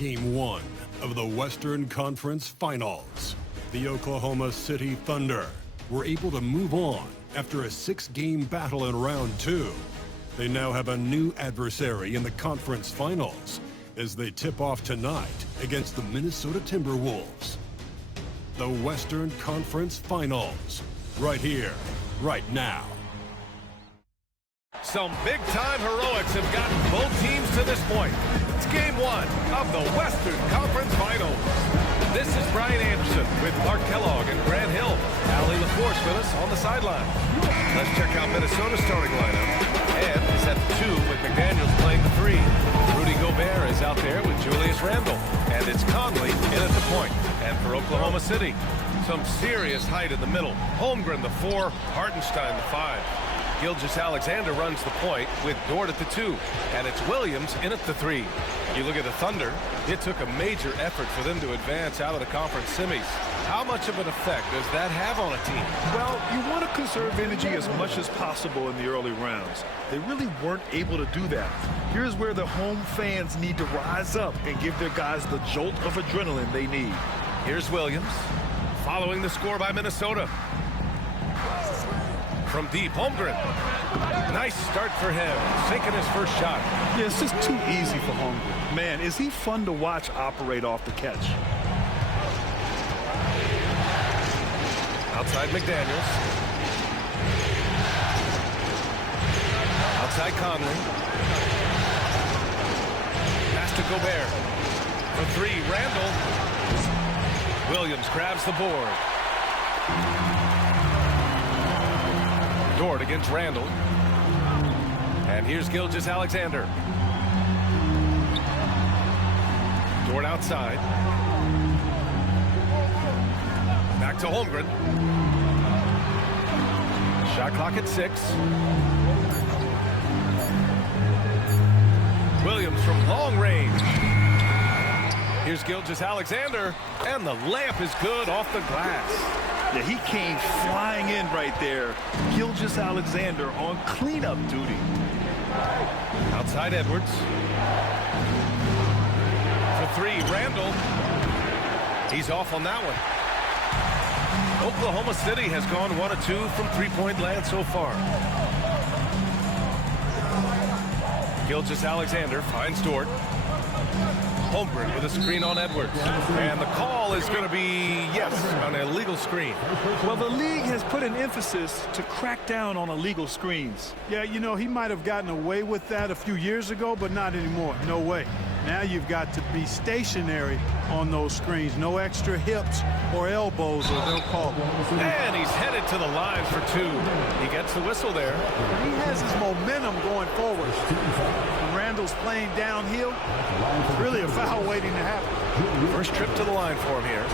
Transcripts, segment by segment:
Game 1 of the Western Conference Finals. The Oklahoma City Thunder were able to move on after a 6-game battle in round 2. They now have a new adversary in the conference finals as they tip off tonight against the Minnesota Timberwolves. The Western Conference Finals, right here, right now. Some big-time heroics have gotten both teams to this point. It's Game 1 of the Western Conference Finals. This is Brian Anderson with Mark Kellogg and Grant Hill. Allie LaForce with us on the sideline. Let's check out Minnesota's starting lineup. And is at the 2 with McDaniels playing the 3. Rudy Gobert is out there with Julius Randle. And it's Conley in at the point. And for Oklahoma City, some serious height in the middle. Holmgren the 4, Hartenstein the 5. Gilgeous-Alexander runs the point with Dort at the 2, and it's Williams in at the 3. You look at the Thunder, it took a major effort for them to advance out of the conference semis. How much of an effect does that have on a team? Well, you want to conserve energy as much as possible in the early rounds. They really weren't able to do that. Here's where the home fans need to rise up and give their guys the jolt of adrenaline they need. Here's Williams, following the score by Minnesota. From deep, Holmgren. Nice start for him, sinking his first shot. Yeah, it's just too easy for Holmgren. Man, is he fun to watch operate off the catch. Outside McDaniels. Outside Conley. Pass to Gobert. For 3, Randle. Williams grabs the board. Dort against Randle. And here's Gilgeous-Alexander. Dort outside. Back to Holmgren. Shot clock at 6. Williams from long range. Here's Gilgeous-Alexander. And the layup is good off the glass. Yeah, he came flying in right there. Gilgeous-Alexander on cleanup duty. Outside Edwards. For 3, Randle. He's off on that one. Oklahoma City has gone 1 of 2 from three-point land so far. Gilgeous-Alexander finds Dort. Holmgren with a screen on Edwards. And the call is going to be, yes, an illegal screen. Well, the league has put an emphasis to crack down on illegal screens. Yeah, you know, he might have gotten away with that a few years ago, but not anymore. No way. Now you've got to be stationary on those screens. No extra hips or elbows, or they'll call. And he's headed to the line for 2. He gets the whistle there. He has his momentum going forward. When Randle's playing downhill, it's really a foul waiting to happen. First trip to the line for him here.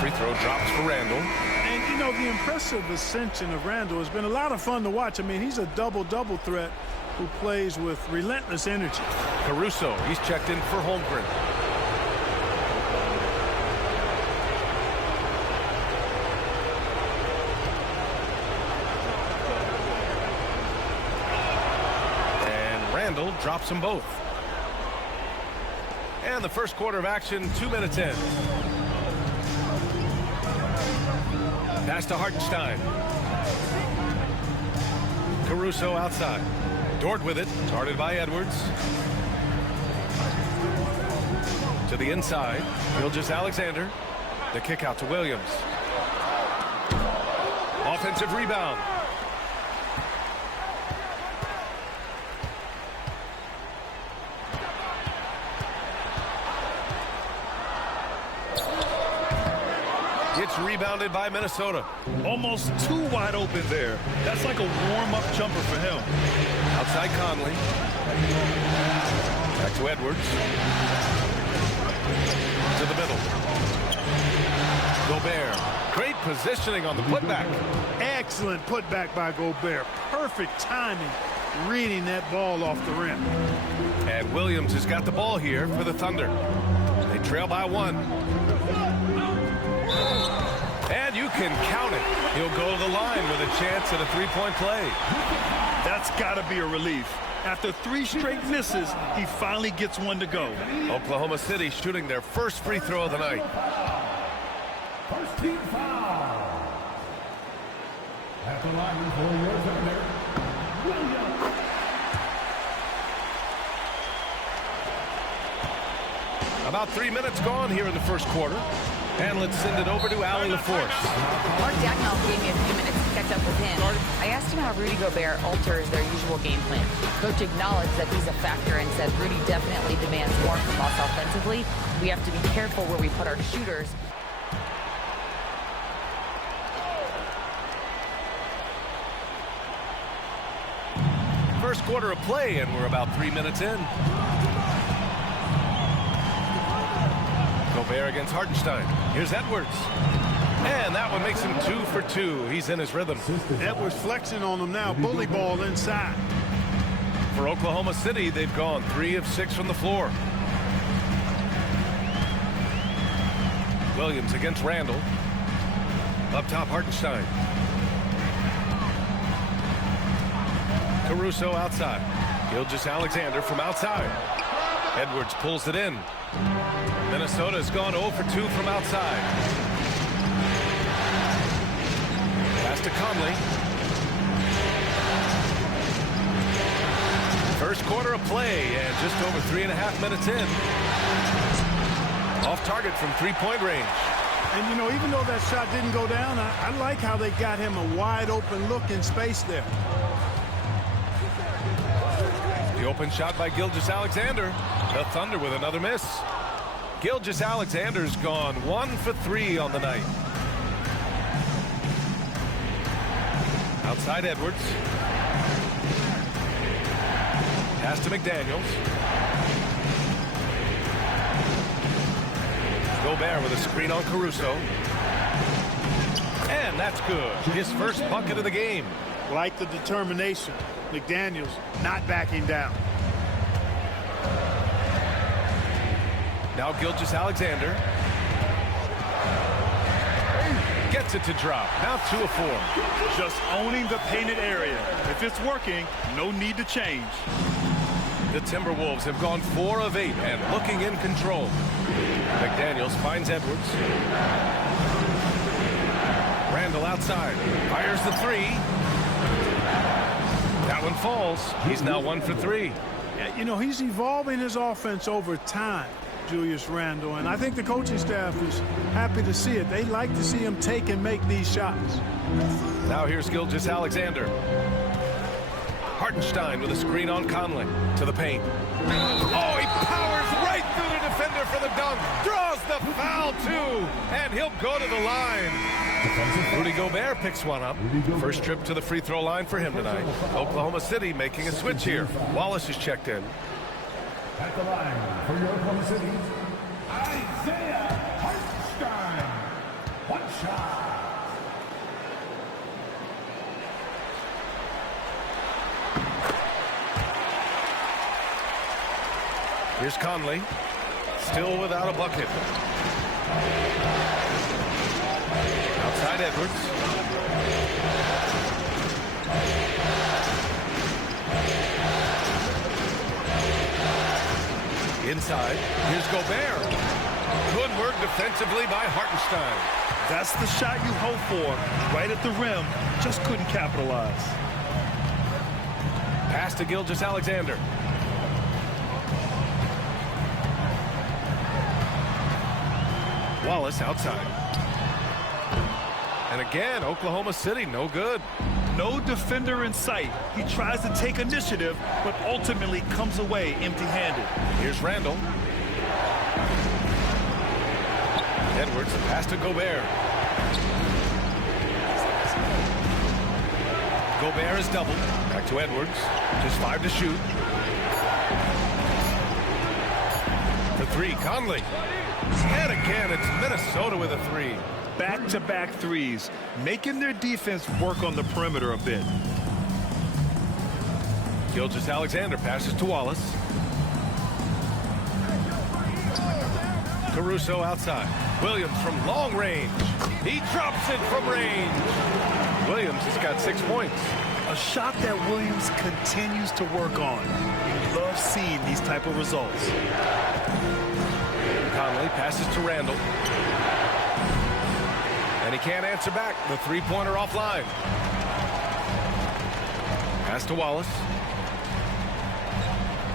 Free throw drops for Randle. And, you know, the impressive ascension of Randle has been a lot of fun to watch. I mean, he's a double-double threat who plays with relentless energy. Caruso, he's checked in for Holmgren. And Randle drops them both. And the first quarter of action, 2 minutes in. Pass to Hartenstein. Caruso outside. Dort with it. Guarded by Edwards. To the inside. Gilgeous-Alexander. The kick out to Williams. Offensive rebound. It's rebounded by Minnesota. Almost too wide open there. That's like a warm-up jumper for him. Outside Conley. Back to Edwards. To the middle. Gobert. Great positioning on the putback. Excellent putback by Gobert. Perfect timing, reading that ball off the rim. And Williams has got the ball here for the Thunder. They trail by 1. can count it. He'll go to the line with a chance at a three-point play. That's got to be a relief. After 3 straight misses, he finally gets one to go. Oklahoma City shooting their first free throw of the night. First team foul. At the line for your defender, Williams. About 3 minutes gone here in the first quarter. And let's send it over to Allie LaForce. Mark Daniel gave me a few minutes to catch up with him. I asked him how Rudy Gobert alters their usual game plan. Coach acknowledged that he's a factor and said Rudy definitely demands more from us offensively. We have to be careful where we put our shooters. First quarter of play, and we're about 3 minutes in. Gobert against Hartenstein. Here's Edwards. And that one makes him 2 for 2. He's in his rhythm. Edwards flexing on him now. Bully ball inside. For Oklahoma City, they've gone 3 of 6 from the floor. Williams against Randall. Up top, Hartenstein. Caruso outside. Gilgeous-Alexander from outside. Edwards pulls it in. Minnesota's gone 0 for 2 from outside. Pass to Conley. First quarter of play, and just over 3.5 minutes in. Off target from three-point range. And, you know, even though that shot didn't go down, I like how they got him a wide-open look in space there. The open shot by Gilgeous-Alexander. The Thunder with another miss. Gilgeous-Alexander's gone 1 for 3 on the night. Outside Edwards. Pass to McDaniels. Gobert with a screen on Caruso. And that's good. His first bucket of the game. Like the determination. McDaniels not backing down. Now Gilgeous-Alexander. Gets it to drop. Now 2 of 4. Just owning the painted area. If it's working, no need to change. The Timberwolves have gone 4 of 8 and looking in control. McDaniels finds Edwards. Randall outside. Fires the 3. That one falls. He's now 1 for 3. Yeah, you know, he's evolving his offense over time, Julius Randle, and I think the coaching staff is happy to see it. They like to see him take and make these shots. Now here's Gilgeous-Alexander. Hartenstein with a screen on Conley to the paint. Oh, he powers right through the defender for the dunk. Draws the foul, too. And he'll go to the line. Rudy Gobert picks one up. First trip to the free throw line for him tonight. Oklahoma City making a switch here. Wallace is checked in. At the line for your Oklahoma City, Isaiah Hartenstein. One shot. Here's Conley. Still without a bucket. Outside Edwards. Inside. Here's Gobert. Good work defensively by Hartenstein. That's the shot you hope for. Right at the rim. Just couldn't capitalize. Pass to Gilgeous-Alexander. Wallace outside. And again, Oklahoma City, no good. No defender in sight. He tries to take initiative, but ultimately comes away empty-handed. Here's Randall. Edwards, pass to Gobert. Gobert is doubled. Back to Edwards. Just 5 to shoot. For 3, Conley. And again, it's Minnesota with a 3. Back-to-back threes, making their defense work on the perimeter a bit. Gilgeous-Alexander passes to Wallace. Caruso outside. Williams from long range. He drops it from range. Williams has got 6 points. A shot that Williams continues to work on. Love seeing these type of results. Conley passes to Randall. And he can't answer back. The three-pointer offline. Pass to Wallace.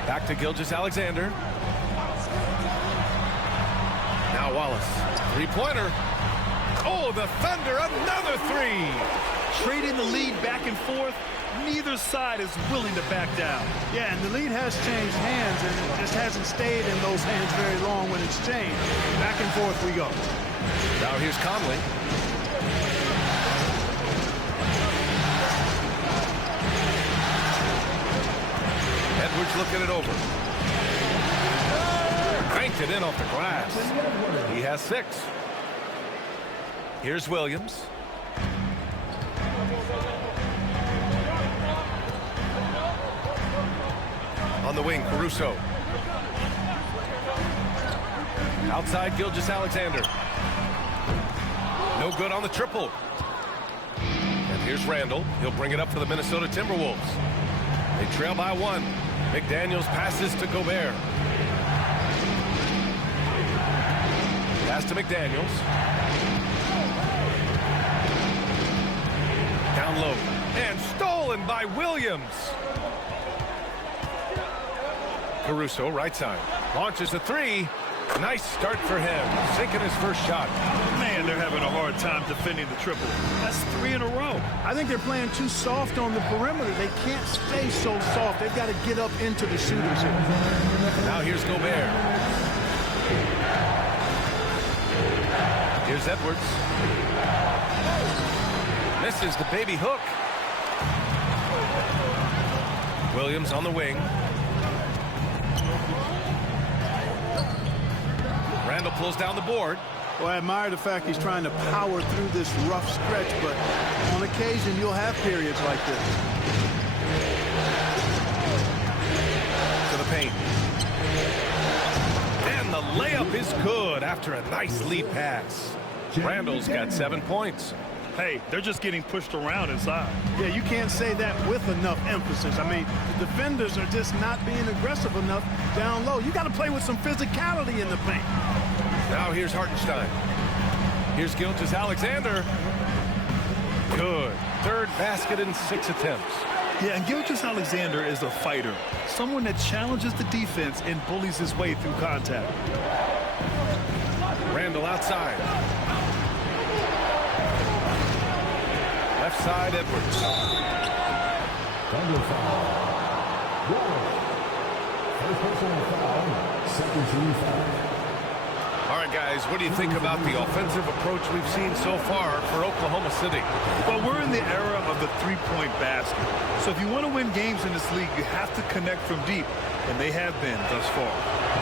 Back to Gilgeous-Alexander. Now Wallace. Three-pointer. Oh, the Thunder, another three. Trading the lead back and forth. Neither side is willing to back down. Yeah, and the lead has changed hands, and it just hasn't stayed in those hands very long when it's changed. Back and forth we go. Now here's Conley. Edwards looking it over. Cranked it in off the glass. He has 6. Here's Williams. On the wing, Caruso. Outside, Gilgeous-Alexander. No good on the triple. And here's Randall. He'll bring it up for the Minnesota Timberwolves. They trail by 1. McDaniels passes to Gobert. Pass to McDaniels. Down low. And stolen by Williams. Caruso, right side. Launches a 3. Nice start for him. Sinking his first shot. Man, they're having a hard time defending the triple. That's 3 in a row. I think they're playing too soft on the perimeter. They can't stay so soft. They've got to get up into the shooters here. Now here's Gobert. Here's Edwards. Misses the baby hook. Williams on the wing. Randall pulls down the board. Well, I admire the fact he's trying to power through this rough stretch, but on occasion you'll have periods like this. To the paint. And the layup is good after a nice lead pass. Randall's got 7 points. Hey, they're just getting pushed around inside. Yeah, you can't say that with enough emphasis. I mean, the defenders are just not being aggressive enough down low. You got to play with some physicality in the paint. Now here's Hartenstein. Here's Gilgeous-Alexander. Good. 3rd basket in 6 attempts. Yeah, and Gilgeous-Alexander is a fighter. Someone that challenges the defense and bullies his way through contact. Randall outside. Left side, Edwards. Thunder foul. First personal foul. Second team foul. All right, guys, what do you think about the offensive approach we've seen so far for Oklahoma City? Well, we're in the era of the three-point basket. So if you want to win games in this league, you have to connect from deep, and they have been thus far.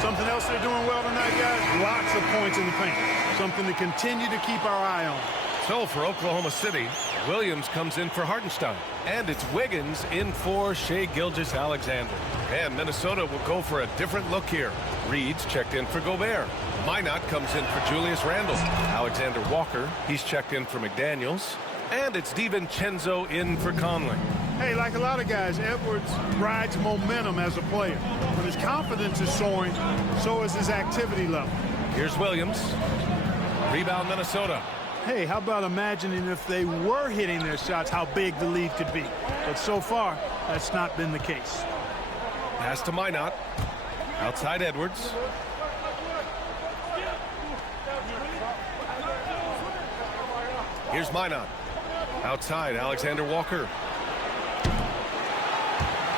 Something else they're doing well tonight, guys? Lots of points in the paint. Something to continue to keep our eye on. So for Oklahoma City, Williams comes in for Hartenstein. And it's Wiggins in for Shai Gilgeous-Alexander. And Minnesota will go for a different look here. Reed's checked in for Gobert. Minot comes in for Julius Randle. Alexander Walker, he's checked in for McDaniels. And it's DiVincenzo in for Conley. Hey, like a lot of guys, Edwards rides momentum as a player. When his confidence is soaring, so is his activity level. Here's Williams. Rebound Minnesota. Hey, how about imagining if they were hitting their shots, how big the lead could be. But so far, that's not been the case. Pass to Minot. Outside Edwards. Here's Minot. Outside, Alexander Walker.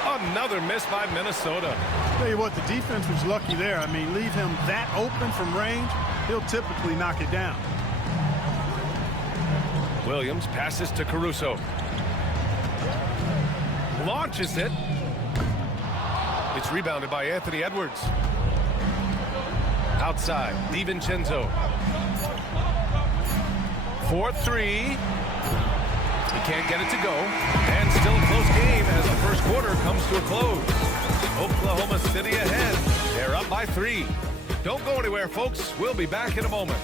Another miss by Minnesota. Tell you what, the defense was lucky there. I mean, leave him that open from range, he'll typically knock it down. Williams passes to Caruso. Launches it. It's rebounded by Anthony Edwards. Outside, DiVincenzo. 4-3. He can't get it to go. And still a close game as the first quarter comes to a close. Oklahoma City ahead. They're up by 3. Don't go anywhere, folks. We'll be back in a moment.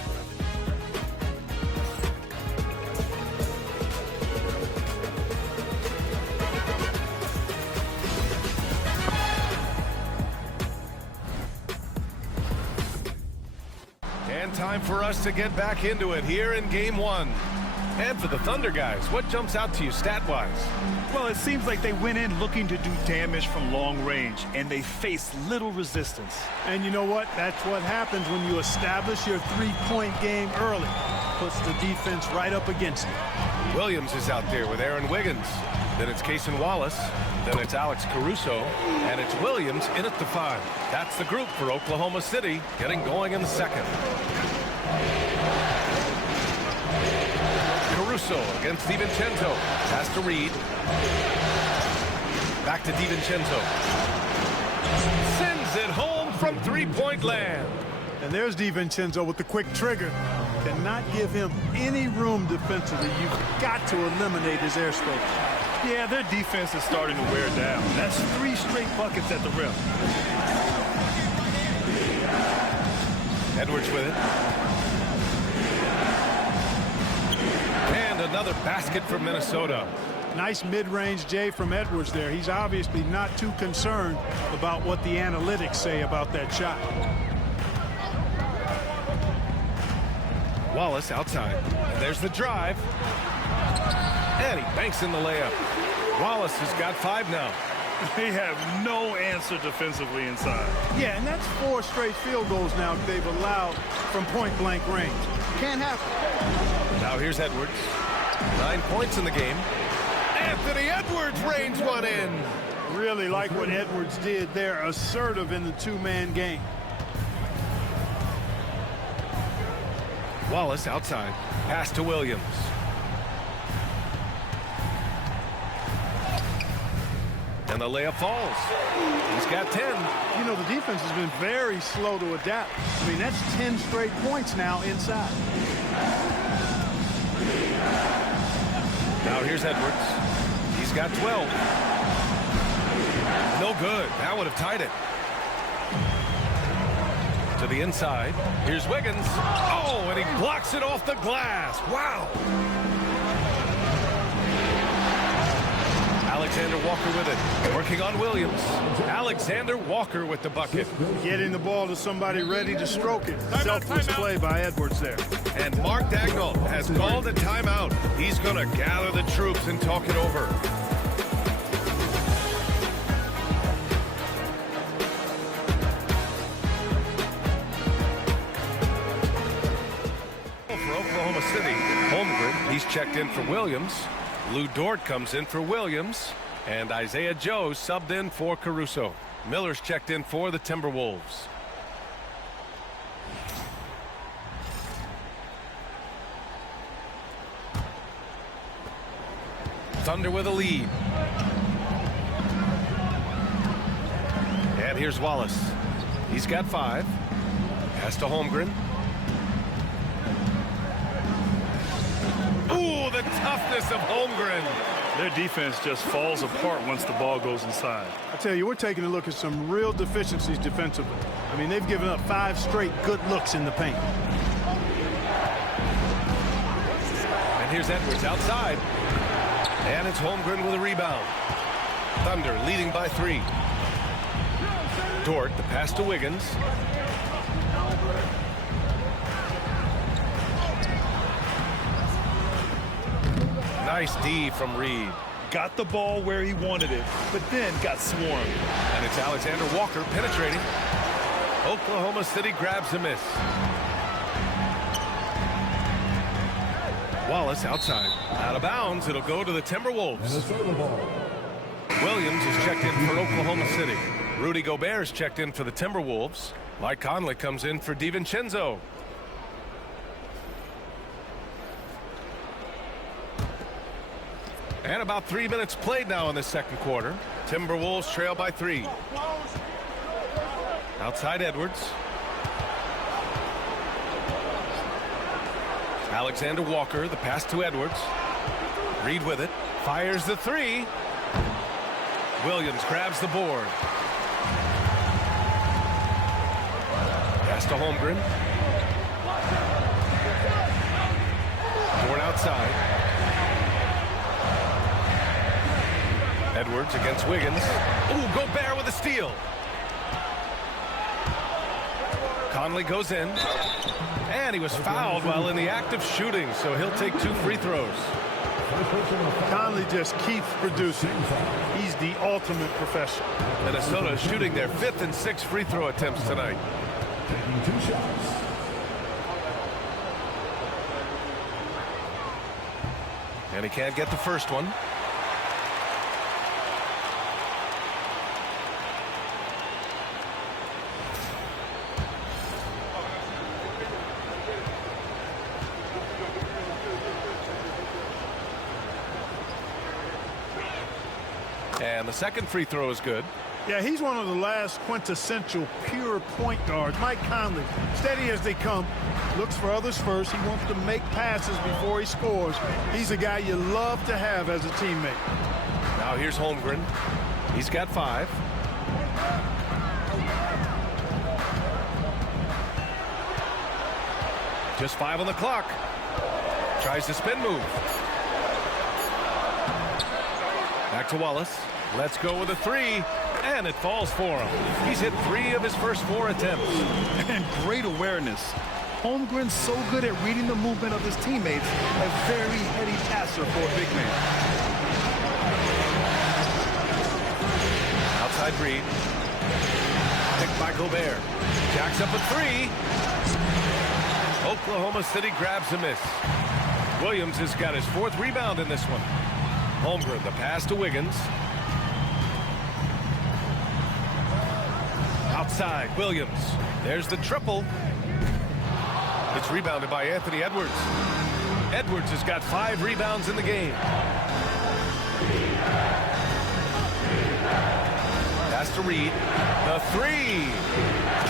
And time for us to get back into it here in Game 1. And for the Thunder guys, what jumps out to you stat-wise? Well, it seems like they went in looking to do damage from long range, and they faced little resistance. And you know what? That's what happens when you establish your three-point game early. Puts the defense right up against it. Williams is out there with Aaron Wiggins. Then it's Cason Wallace. Then it's Alex Caruso. And it's Williams in at the 5. That's the group for Oklahoma City getting going in the second. Caruso against DiVincenzo. Pass to Reed. Back to DiVincenzo. Sends it home from three-point land. And there's DiVincenzo with the quick trigger. Cannot give him any room defensively. You've got to eliminate his airspace. Yeah, their defense is starting to wear down. That's 3 straight buckets at the rim. Edwards with it. And another basket for Minnesota. Nice mid-range J from Edwards there. He's obviously not too concerned about what the analytics say about that shot. Wallace outside. And there's the drive. And he banks in the layup. Wallace has got 5 now. They have no answer defensively inside. Yeah, and that's 4 straight field goals now they've allowed from point-blank range. Can't happen. Now here's Edwards. 9 points in the game. Anthony Edwards reigns one in. Really like what Edwards did there. Assertive in the two-man game. Wallace outside. Pass to Williams. And the layup falls. He's got 10. You know, the defense has been very slow to adapt. I mean, that's 10 straight points now inside. Now here's Edwards. He's got 12. No good. That would have tied it. To the inside. Here's Wiggins. Oh, and he blocks it off the glass. Wow. Alexander Walker with it. Working on Williams. Alexander Walker with the bucket. Getting the ball to somebody ready to stroke it. Selfless play by Edwards there. And Mark Dagnall has called a timeout. He's going to gather the troops and talk it over. For Oklahoma City, Holmgren, he's checked in for Williams. Lou Dort comes in for Williams. And Isaiah Joe subbed in for Caruso. Miller's checked in for the Timberwolves. Thunder with a lead. And here's Wallace. He's got 5. Pass to Holmgren. Ooh, the toughness of Holmgren. Their defense just falls apart once the ball goes inside. I tell you, we're taking a look at some real deficiencies defensively. I mean, they've given up 5 straight good looks in the paint. And here's Edwards outside. And it's Holmgren with a rebound. Thunder leading by 3. Dort, the pass to Wiggins. Nice D from Reed. Got the ball where he wanted it, but then got swarmed. And it's Alexander Walker penetrating. Oklahoma City grabs a miss. Wallace outside. Out of bounds. It'll go to the Timberwolves. Minnesota ball. Williams is checked in for Oklahoma City. Rudy Gobert is checked in for the Timberwolves. Mike Conley comes in for DiVincenzo. And about 3 minutes played now in the second quarter. Timberwolves trail by 3. Outside Edwards. Alexander Walker, the pass to Edwards. Reed with it. Fires the 3. Williams grabs the board. Pass Pass to Holmgren. Ford outside. Edwards against Wiggins. Ooh, Gobert with a steal. Conley goes in. And he was fouled while in the act of shooting, so he'll take 2 free throws. Conley just keeps producing. He's the ultimate professional. Minnesota shooting their 5th and 6th free throw attempts tonight. Taking 2 shots. And he can't get the first one. And the second free throw is good. Yeah, he's one of the last quintessential pure point guards. Mike Conley, steady as they come, looks for others first. He wants to make passes before he scores. He's a guy you love to have as a teammate. Now here's Holmgren. He's got 5. Just 5 on the clock. Tries the spin move. Back to Wallace. Let's go with a 3. And it falls for him. He's hit 3 of his first 4 attempts. And great awareness. Holmgren's so good at reading the movement of his teammates. A very heady passer for a big man. Outside Reed. Picked by Gobert. Jacks up a 3. Oklahoma City grabs a miss. Williams has got his 4th rebound in this one. Holmgren, the pass to Wiggins. Outside, Williams. There's the triple. It's rebounded by Anthony Edwards. Edwards has got 5 rebounds in the game. Pass to Reed. The 3.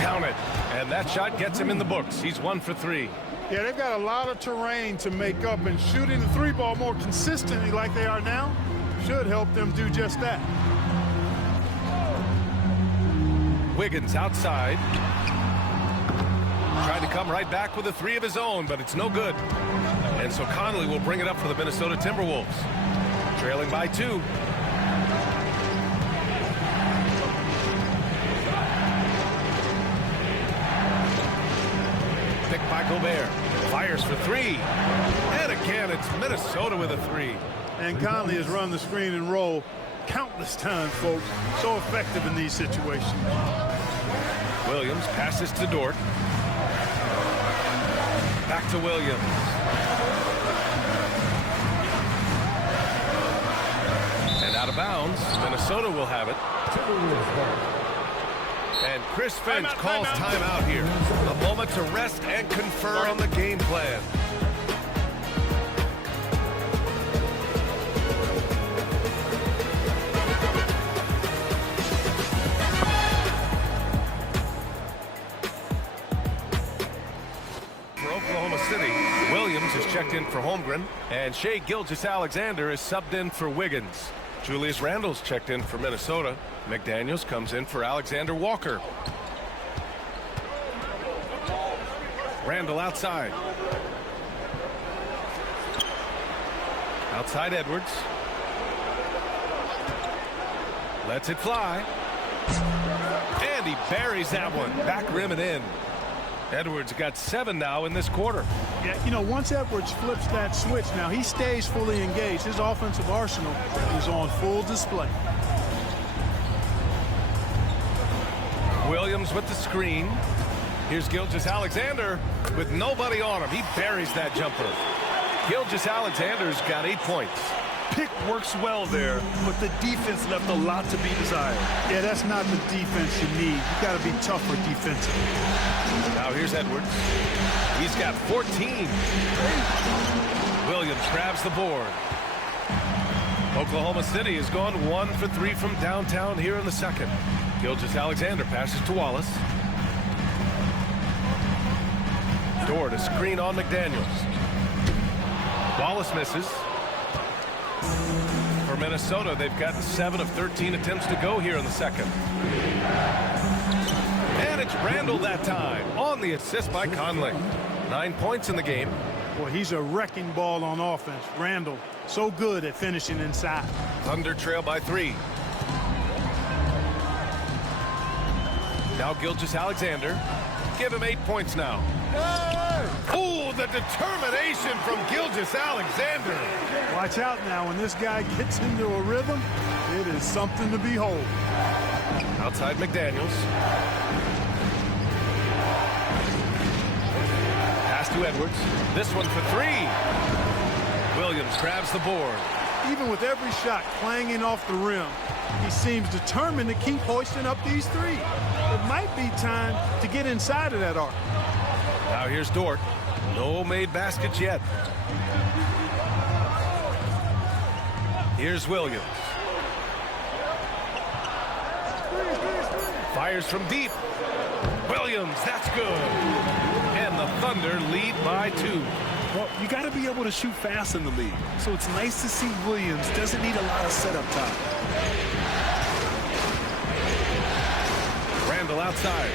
Count it. And that shot gets him in the books. He's 1 for 3. Yeah, they've got a lot of terrain to make up, and shooting the 3-ball more consistently like they are now should help them do just that. Wiggins outside. Tried to come right back with a 3 of his own, but it's no good. And so Conley will bring it up for the Minnesota Timberwolves. Trailing by 2. Picked by Gobert. Fires for 3. And again, it's Minnesota with a 3. And Conley has run the screen and roll countless times, folks. So effective in these situations. Williams passes to Dort. Back to Williams. And out of bounds. Minnesota will have it. And Chris Finch calls timeout here. A moment to rest and confer on the game plan. For Oklahoma City, Williams is checked in for Holmgren, and Shai Gilgeous-Alexander is subbed in for Wiggins. Julius Randle's checked in for Minnesota. McDaniels comes in for Alexander Walker. Randle outside. Outside Edwards. Lets it fly. And he buries that one. Back rim and in. Edwards got 7 now in this quarter. Yeah, you know, once Edwards flips that switch, now he stays fully engaged. His offensive arsenal is on full display. Williams with the screen. Here's Gilgeous-Alexander with nobody on him. He buries that jumper. Gilgeous-Alexander's got 8 points. Pick works well there, but the defense left a lot to be desired. Yeah, that's not the defense you need. You got to be tougher defensively. Now here's Edwards. He's got 14. Williams grabs the board. Oklahoma City has gone 1 for 3 from downtown here in the second. Gilgeous-Alexander passes to Wallace. Dort, a screen on McDaniels. Wallace misses. For Minnesota, they've got 7 of 13 attempts to go here in the second. And It's Randall that time on the assist by Conley. 9 points in the game. Boy, he's a wrecking ball on offense. Randall, so good at finishing inside. Thunder trail by 3. Now Gilgeous-Alexander. Give him 8 points now. Oh, the determination from Gilgeous-Alexander. Watch out now. When this guy gets into a rhythm, it is something to behold. Outside McDaniels. Pass to Edwards. This one for 3. Williams grabs the board. Even with every shot clanging off the rim, he seems determined to keep hoisting up these threes. It might be time to get inside of that arc. Now here's Dort. No made baskets yet. Here's Williams. Fires from deep. Williams, that's good. And the Thunder lead by 2. Well, you got to be able to shoot fast in the league. So it's nice to see Williams doesn't need a lot of setup time. Randall outside.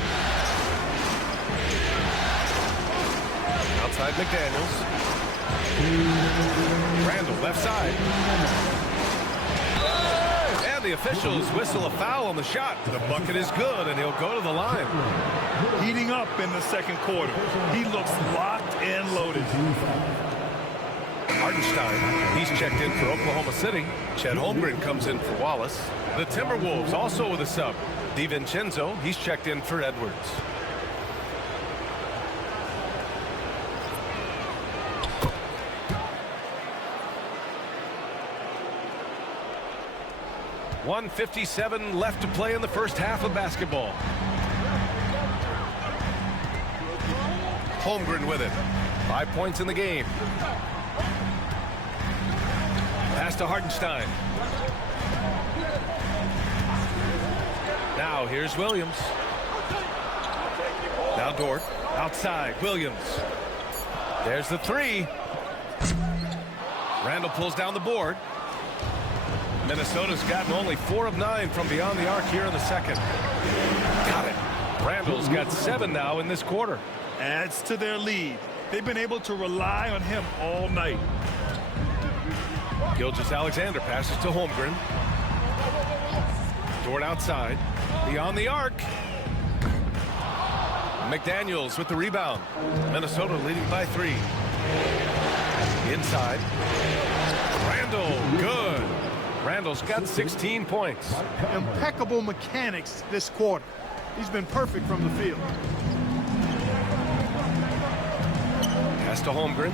Outside McDaniels. Randall left side. And the officials whistle a foul on the shot. The bucket is good, and he'll go to the line. Heating up in the second quarter. He looks locked and loaded. Hartenstein, he's checked in for Oklahoma City. Chet Holmgren comes in for Wallace. The Timberwolves also with a sub. DiVincenzo, he's checked in for Edwards. .157 left to play in the first half of basketball. Holmgren with it. 5 points in the game. Pass to Hartenstein. Now here's Williams. Now Dort. Outside. Williams. There's the 3. Randall pulls down the board. Minnesota's gotten only 4 of 9 from beyond the arc here in the second. Got it. Randall's got 7 now in this quarter. Adds to their lead. They've been able to rely on him all night. Gilgeous-Alexander passes to Holmgren. Dort outside. Beyond the arc. McDaniels with the rebound. Minnesota leading by 3. Inside. Randall, good. Randall's got 16 points. Impeccable mechanics this quarter. He's been perfect from the field. Pass to Holmgren.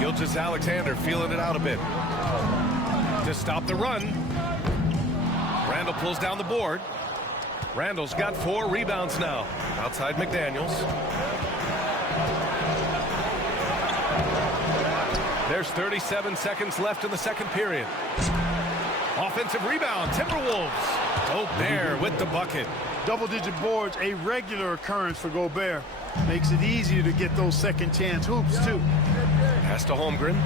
Gilgeous-Alexander feeling it out a bit. To stop the run. Randall pulls down the board. Randall's got 4 rebounds now. Outside McDaniels. There's 37 seconds left in the second period. Offensive rebound, Timberwolves. Gobert with the bucket. Double-digit boards, a regular occurrence for Gobert. Makes it easier to get those second chance hoops, too. Pass to Holmgren.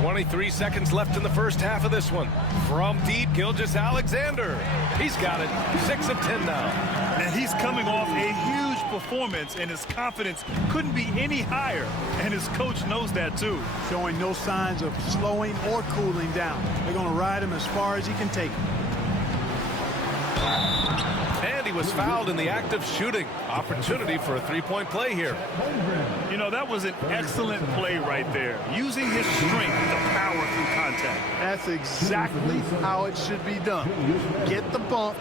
23 seconds left in the first half of this one. From deep, Gilgeous-Alexander. He's got it. 6 of 10 now. And he's coming off a huge performance, and his confidence couldn't be any higher. And his coach knows that, too. Showing no signs of slowing or cooling down. They're going to ride him as far as he can take him. And he was fouled in the act of shooting. Opportunity for a three-point play here. You know, that was an excellent play right there. Using his strength to power through contact. That's exactly how it should be done. Get the bump,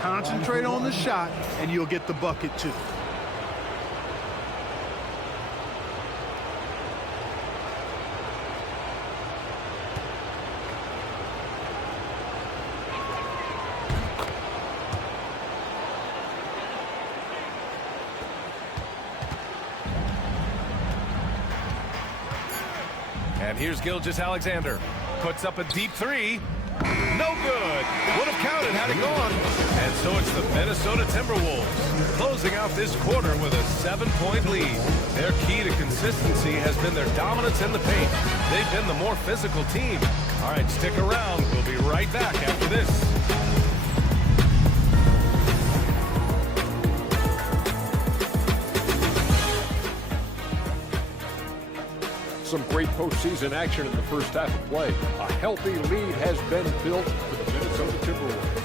concentrate on the shot, and you'll get the bucket too. And here's Gilgeous-Alexander. Puts up a deep 3. No good. Would have counted had it gone. And so it's the Minnesota Timberwolves. Close closing out this quarter with a 7-point lead. Their key to consistency has been their dominance in the paint. They've been the more physical team. All right, stick around. We'll be right back after this. Some great postseason action in the first half of play. A healthy lead has been built for the Minnesota Timberwolves.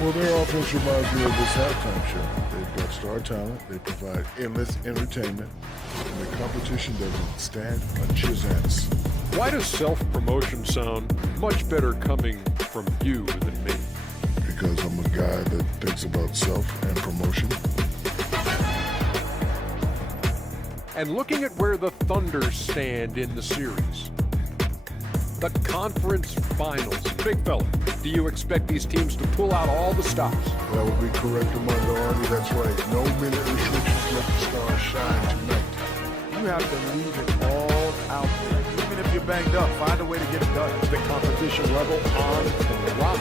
Well, their offense reminds me of this halftime show. They've got star talent, they provide endless entertainment, and the competition doesn't stand a chance. Why does self-promotion sound much better coming from you than me? Because I'm a guy that thinks about self and promotion. And looking at where the Thunder stand in the series, the conference finals. Big fella, do you expect these teams to pull out all the stops? That would be correct, Armando Arnie. That's right. No minute restrictions. Let the stars shine tonight. You have to leave it all out there. Even if you're banged up, find a way to get it done. The competition level on the rise.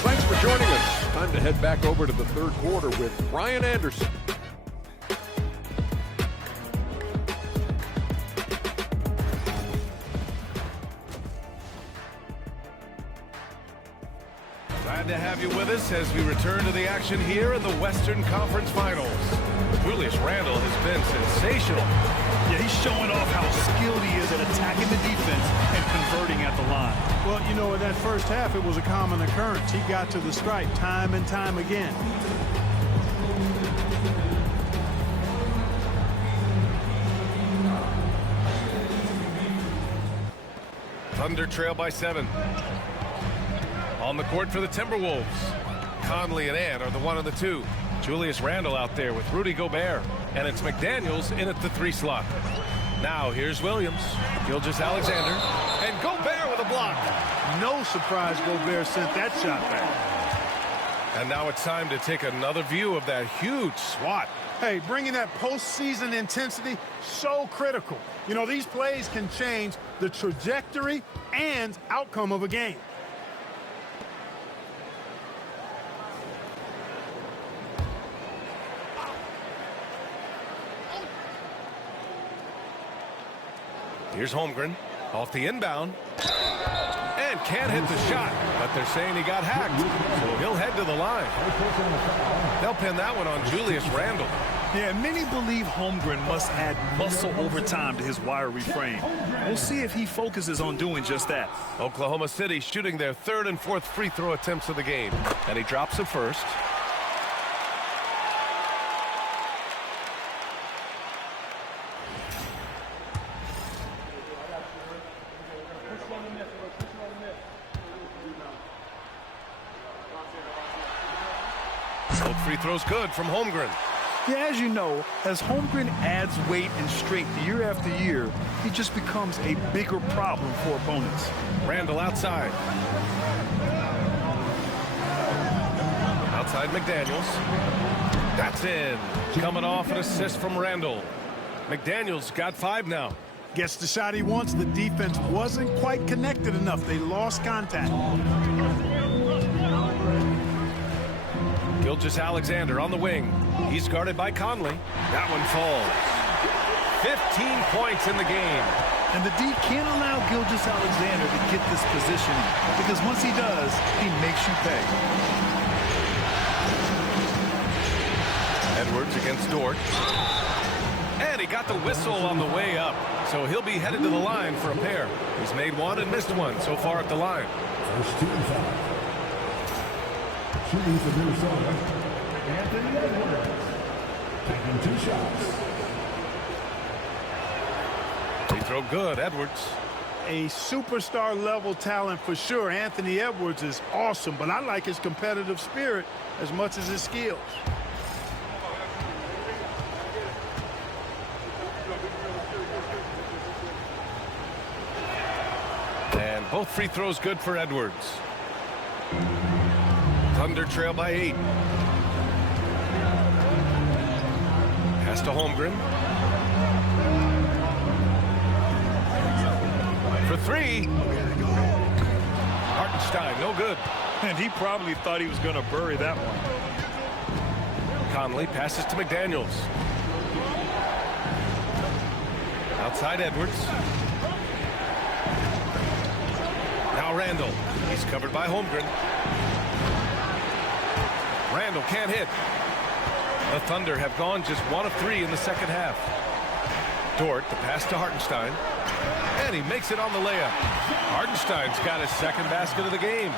Thanks for joining us. Time to head back over to the third quarter with Brian Anderson. Glad to have you with us as we return to the action here in the Western Conference Finals. Julius Randle has been sensational. Yeah, he's showing off how skilled he is at attacking the defense and converting at the line. Well, you know, in that first half, it was a common occurrence. He got to the stripe time and time again. Thunder trail by 7. On the court for the Timberwolves. Conley and Ant are the 1 and the 2. Julius Randle out there with Rudy Gobert. And it's McDaniels in at the 3 slot. Now here's Williams, Gilgeous-Alexander, and Gobert with a block. No surprise Gobert sent that shot back. And now it's time to take another view of that huge swat. Hey, bringing that postseason intensity, so critical. You know, these plays can change the trajectory and outcome of a game. Here's Holmgren off the inbound and can't hit the shot, but they're saying he got hacked, so he'll head to the line. They'll pin that one on Julius Randle. Yeah, many believe Holmgren must add muscle over time to his wiry frame. We'll see if he focuses on doing just that. Oklahoma City shooting their 3rd and 4th free throw attempts of the game, and he drops it first. Both free throws good from Holmgren. Yeah, as you know, as Holmgren adds weight and strength year after year, he just becomes a bigger problem for opponents. Randle outside. Outside McDaniels. That's in. Coming off an assist from Randle. McDaniels got 5 now. Gets the shot he wants. The defense wasn't quite connected enough. They lost contact. Gilgeous-Alexander on the wing. He's guarded by Conley. That one falls. 15 points in the game. And the D can't allow Gilgeous-Alexander to get this position because once he does, he makes you pay. Edwards against Dort. And he got the whistle on the way up. So he'll be headed to the line for a pair. He's made 1 and missed 1 so far at the line. First 2 and 5. Shooting for Minnesota, Anthony Edwards. Taking 2 shots. Free throw good, Edwards. A superstar level talent for sure. Anthony Edwards is awesome, but I like his competitive spirit as much as his skills. And both free throws good for Edwards. Thunder trail by 8. Pass to Holmgren. For 3. Hartenstein, no good. And he probably thought he was going to bury that one. Conley passes to McDaniels. Outside Edwards. Now Randall. He's covered by Holmgren. Randall can't hit. The Thunder have gone just 1 of 3 in the second half. Dort, the pass to Hartenstein. And he makes it on the layup. Hartenstein's got his second basket of the game.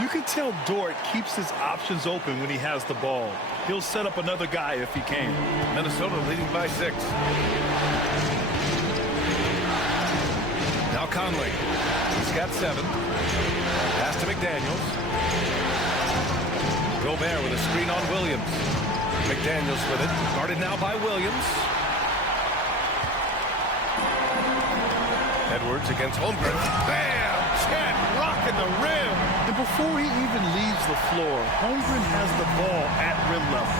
You can tell Dort keeps his options open when he has the ball. He'll set up another guy if he can. Minnesota leading by 6. Now Conley. He's got 7. Pass to McDaniels. Gobert with a screen on Williams. McDaniels with it. Guarded now by Williams. Edwards against Holmgren. Bam! Chet rocking the rim. And before he even leaves the floor, Holmgren has the ball at rim level.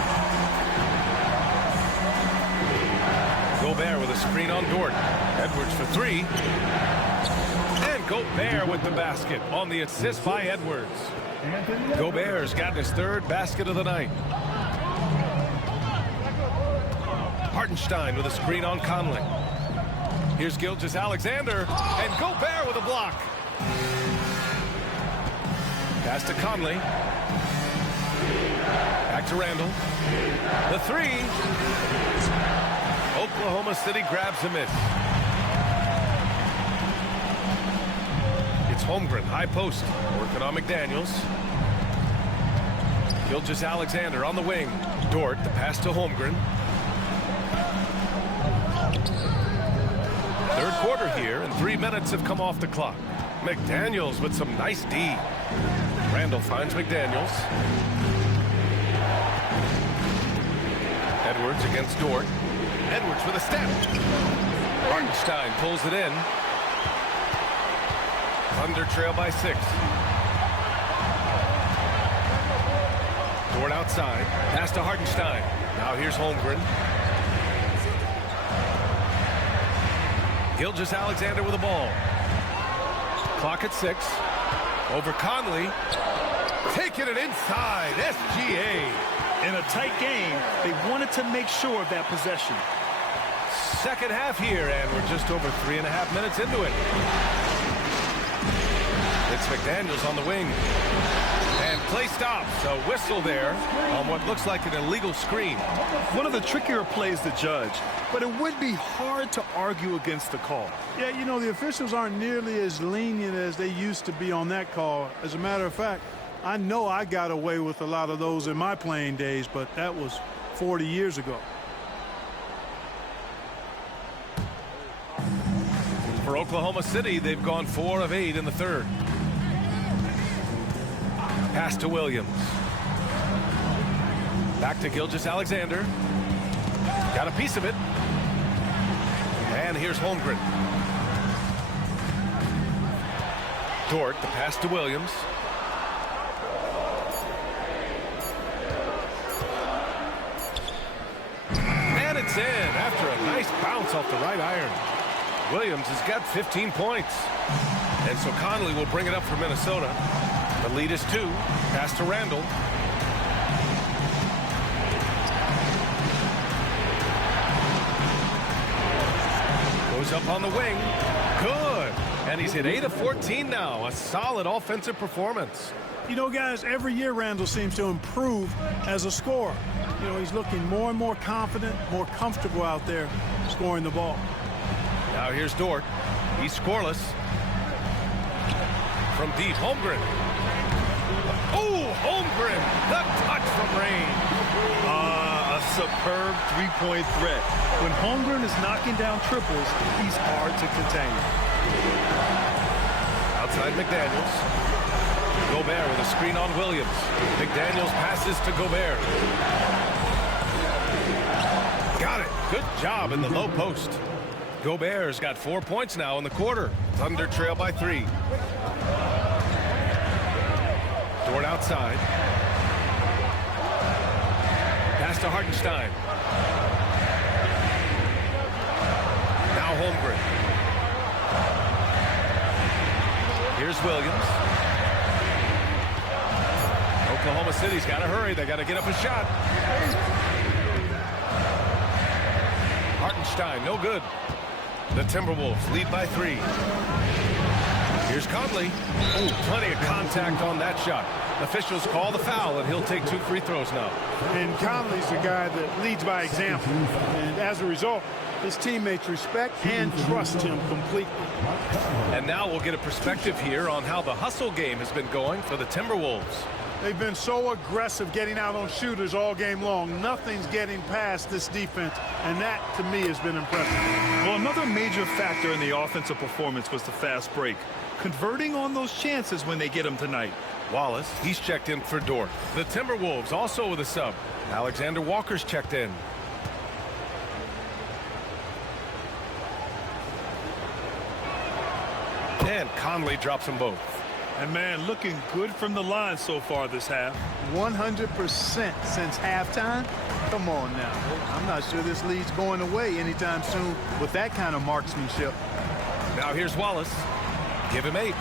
Gobert with a screen on Dort. Edwards for 3. And Gobert with the basket on the assist by Edwards. Gobert's got his 3rd basket of the night. Hartenstein with a screen on Conley. Here's Gilgeous-Alexander, and Gobert with a block. Pass to Conley. Back to Randall. The 3. Oklahoma City grabs a miss. It's Holmgren, high post, working on McDaniels. Gilgeous-Alexander on the wing. Dort, the pass to Holmgren. 3rd quarter here, and 3 minutes have come off the clock. McDaniels with some nice D. Randall finds McDaniels. Edwards against Dort. Edwards with a step. Hartenstein pulls it in. Thunder trail by 6. Dort outside. Pass to Hartenstein. Now here's Holmgren. Gilgeous-Alexander with the ball. Clock at 6. Over Conley. Taking it inside. SGA. In a tight game, they wanted to make sure of that possession. Second half here, and we're just over 3.5 minutes into it. It's McDaniels on the wing. And play stops. A whistle there on what looks like an illegal screen. One of the trickier plays to judge, but it would be hard to argue against the call. Yeah, you know, the officials aren't nearly as lenient as they used to be on that call. As a matter of fact, I know I got away with a lot of those in my playing days, but that was 40 years ago. For Oklahoma City, they've gone 4 of 8 in the 3rd. Pass to Williams. Back to Gilgeous-Alexander. Got a piece of it. And here's Holmgren. Dort, the pass to Williams. And it's in after a nice bounce off the right iron. Williams has got 15 points. And so Conley will bring it up for Minnesota. The lead is 2. Pass to Randall. Goes up on the wing. Good. And he's hit 8 of 14 now. A solid offensive performance. You know, guys, every year Randall seems to improve as a scorer. You know, he's looking more and more confident, more comfortable out there scoring the ball. Now here's Dort. He's scoreless. From deep, Holmgren. Oh, Holmgren, the touch from range. A superb three-point threat. When Holmgren is knocking down triples, he's hard to contain. Outside McDaniels. Gobert with a screen on Williams. McDaniels passes to Gobert. Got it. Good job in the low post. Gobert's got 4 points now in the quarter. Thunder trail by 3. Dort outside. Pass to Hartenstein. Now Holmgren. Here's Williams. Oklahoma City's got to hurry. They got to get up a shot. Hartenstein, no good. The Timberwolves lead by 3. Here's Conley. Ooh, plenty of contact on that shot. Officials call the foul, and he'll take 2 free throws now. And Conley's the guy that leads by example. And as a result, his teammates respect and trust him completely. And now we'll get a perspective here on how the hustle game has been going for the Timberwolves. They've been so aggressive getting out on shooters all game long. Nothing's getting past this defense, and that, to me, has been impressive. Well, another major factor in the offensive performance was the fast break. Converting on those chances when they get them tonight. Wallace, he's checked in for Dort. The Timberwolves also with a sub. Alexander Walker's checked in. And Conley drops them both. And, man, looking good from the line so far this half. 100% since halftime. Come on now. I'm not sure this lead's going away anytime soon with that kind of marksmanship. Now here's Wallace. Give him 8.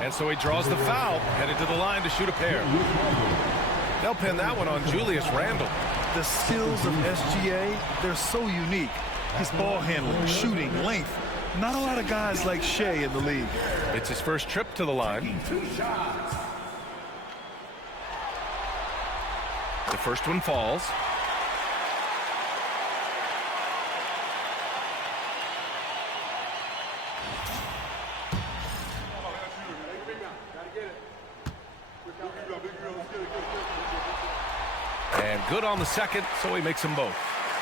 And so he draws the foul, headed to the line to shoot a pair. They'll pin that one on Julius Randle. The skills of SGA, they're so unique. His ball handling, shooting, length. Not a lot of guys like Shea in the league. It's his first trip to the line. The first one falls. And good on the second, so he makes them both.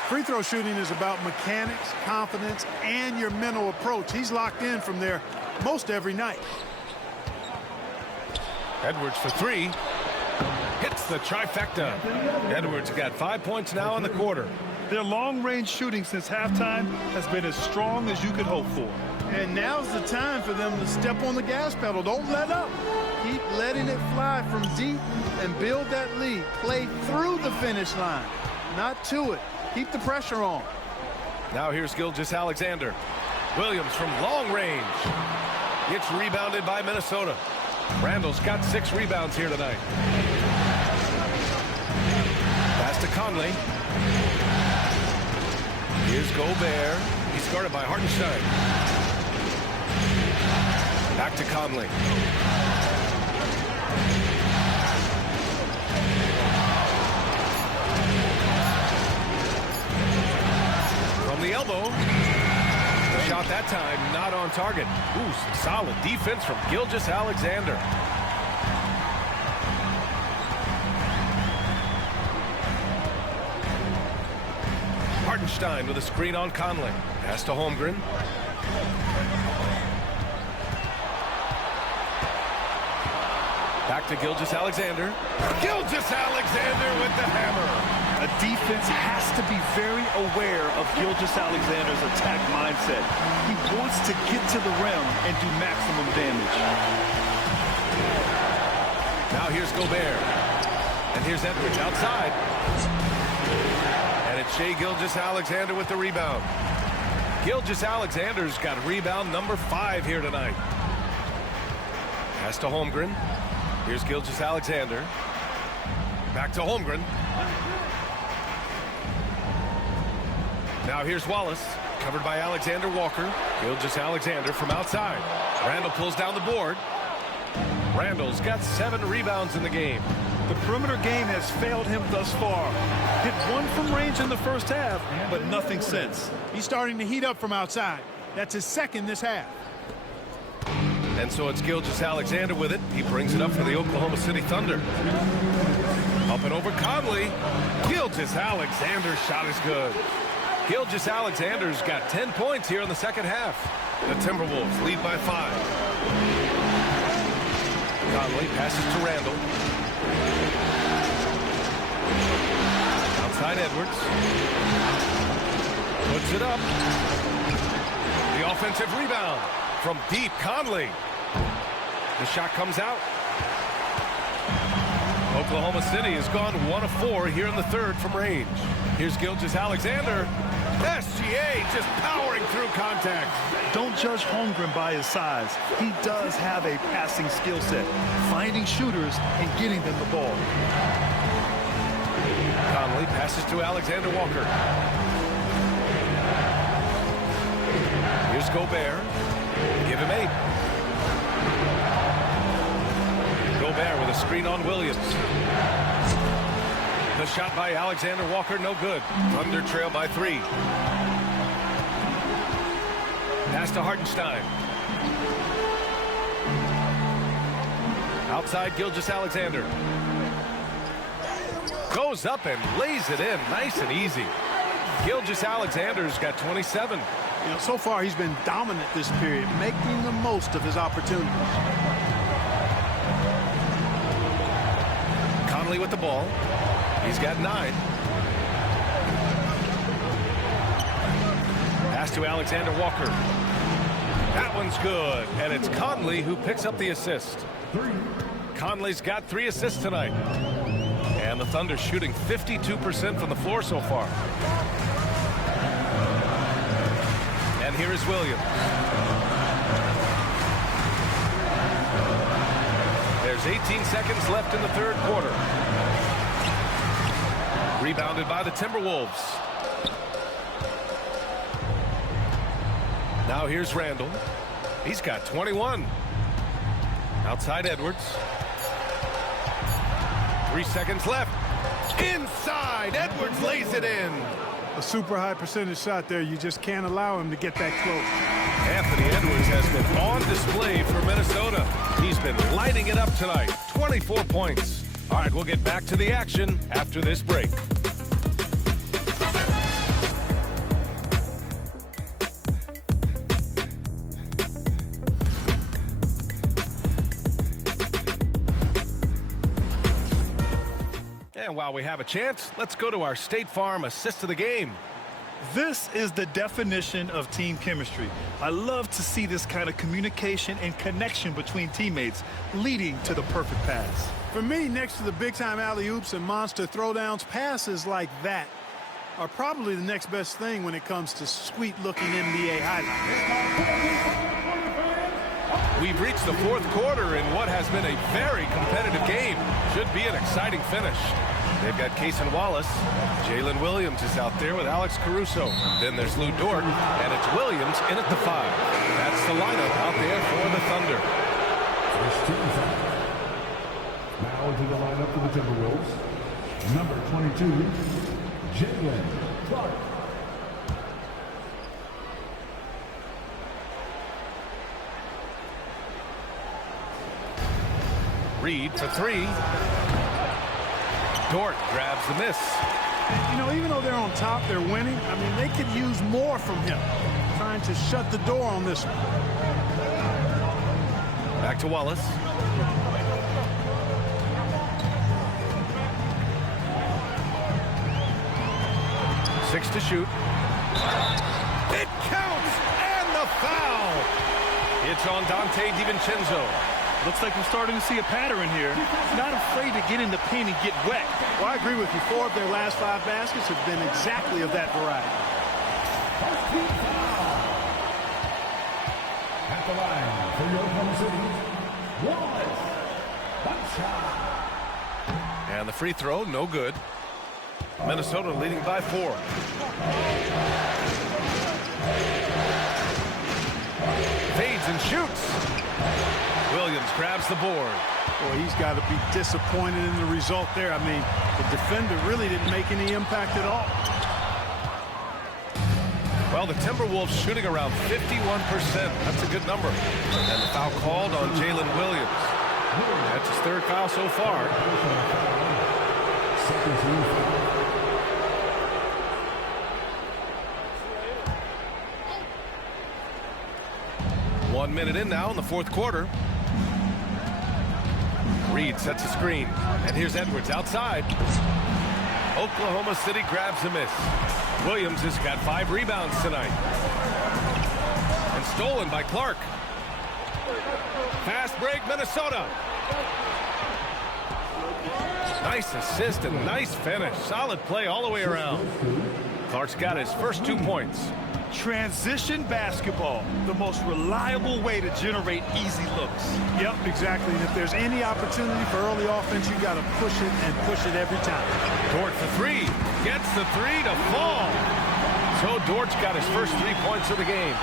Free throw shooting is about mechanics, confidence, and your mental approach. He's locked in from there most every night. Edwards for 3. Hits the trifecta. Edwards got 5 points now in the quarter. Their long-range shooting since halftime has been as strong as you could hope for. And now's the time for them to step on the gas pedal. Don't let up. Keep letting it fly from deep and build that lead. Play through the finish line, not to it. Keep the pressure on. Now here's Gilgeous-Alexander. Williams from long range. Gets rebounded by Minnesota. Randall's got 6 rebounds here tonight. Pass to Conley. Here's Gobert. He's guarded by Hartenstein. Back to Conley. From the elbow. The shot that time not on target. Ooh, some solid defense from Gilgeous-Alexander. Hartenstein with a screen on Conley. Pass to Holmgren. Back to Gilgeous-Alexander. Gilgeous-Alexander with the hammer. A defense has to be very aware of Gilgeous-Alexander's attack mindset. He wants to get to the rim and do maximum damage. Now here's Gobert. And here's Edwards outside. And it's Shai Gilgeous-Alexander with the rebound. Gilgeous-Alexander's got rebound number 5 here tonight. Pass to Holmgren. Here's Gilgeous-Alexander. Back to Holmgren. Now here's Wallace, covered by Alexander Walker. Gilgeous-Alexander from outside. Randall pulls down the board. Randall's got 7 rebounds in the game. The perimeter game has failed him thus far. Hit 1 from range in the first half, but nothing since. He's starting to heat up from outside. That's his second this half. And so it's Gilgeous-Alexander with it. He brings it up for the Oklahoma City Thunder. Up and over Conley. Gilgeous-Alexander's shot is good. Gilgeous-Alexander's got 10 points here in the second half. The Timberwolves lead by 5. Conley passes to Randall. Outside Edwards. Puts it up. The offensive rebound from deep. Conley. The shot comes out. Oklahoma City has gone 1 of 4 here in the third from range. Here's Gilgeous-Alexander. SGA just powering through contact. Don't judge Holmgren by his size. He does have a passing skill set, finding shooters and getting them the ball. Conley passes to Alexander Walker. Here's Gobert. Give him 8. Gobert with a screen on Williams. The shot by Alexander Walker, no good. Thunder trail by 3. Pass to Hartenstein. Outside Gilgeous-Alexander. Goes up and lays it in, nice and easy. Gilgeous-Alexander's got 27. You know, so far he's been dominant this period, making the most of his opportunities. Conley with the ball. He's got 9. Pass to Alexander Walker. That one's good, and it's Conley who picks up the assist. Conley's got 3 assists tonight. And the Thunder shooting 52% from the floor so far. And here is Williams. There's 18 seconds left in the third quarter. Rebounded by the Timberwolves. Now here's Randall. He's got 21. Outside Edwards. 3 seconds left. Inside. Edwards lays it in. A super high percentage shot there. You just can't allow him to get that close. Anthony Edwards has been on display for Minnesota. He's been lighting it up tonight. 24 points. All right, we'll get back to the action after this break. And while we have a chance, let's go to our State Farm assist of the game. This is the definition of team chemistry. I love to see this kind of communication and connection between teammates leading to the perfect pass. For me, next to the big-time alley-oops and monster throwdowns, passes like that are probably the next best thing when it comes to sweet-looking NBA highlights. We've reached the fourth quarter in what has been a very competitive game. Should be an exciting finish. They've got Cason Wallace. Jalen Williams is out there with Alex Caruso. Then there's Lou Dort, and it's Williams in at the 5. That's the lineup out there for the Thunder. First team foul. Now into the lineup for the Timberwolves. Number 22, Jalen Clark. Reed for 3. Dort grabs the miss. You know, even though they're on top, they're winning. I mean, they could use more from him. Trying to shut the door on this one. Back to Wallace. Six to shoot. It counts! And the foul! It's on Dante DiVincenzo. Looks like we're starting to see a pattern here. Not afraid to get in the paint and get wet. Well, I agree with you. 4 of their last 5 baskets have been exactly of that variety. First team foul. At the line for your Oklahoma City, Wallace. One shot. And the free throw, no good. Minnesota leading by 4. Fades and shoots. Williams grabs the board. Boy, he's got to be disappointed in the result there. I mean, the defender really didn't make any impact at all. Well, the Timberwolves shooting around 51%. That's a good number. And the foul called on Jalen Williams. That's his 3rd foul so far. Second team foul. One minute in now in the fourth quarter. Reed sets a screen. And here's Edwards outside. Oklahoma City grabs a miss. Williams has got 5 rebounds tonight. And stolen by Clark. Fast break, Minnesota. Nice assist and nice finish. Solid play all the way around. Clark's got his first 2 points. Transition basketball, the most reliable way to generate easy looks. Yep, exactly. And if there's any opportunity for early offense, you got to push it and push it every time. Dort for three. Gets the three to fall. So Dort's got his first 3 points of the game.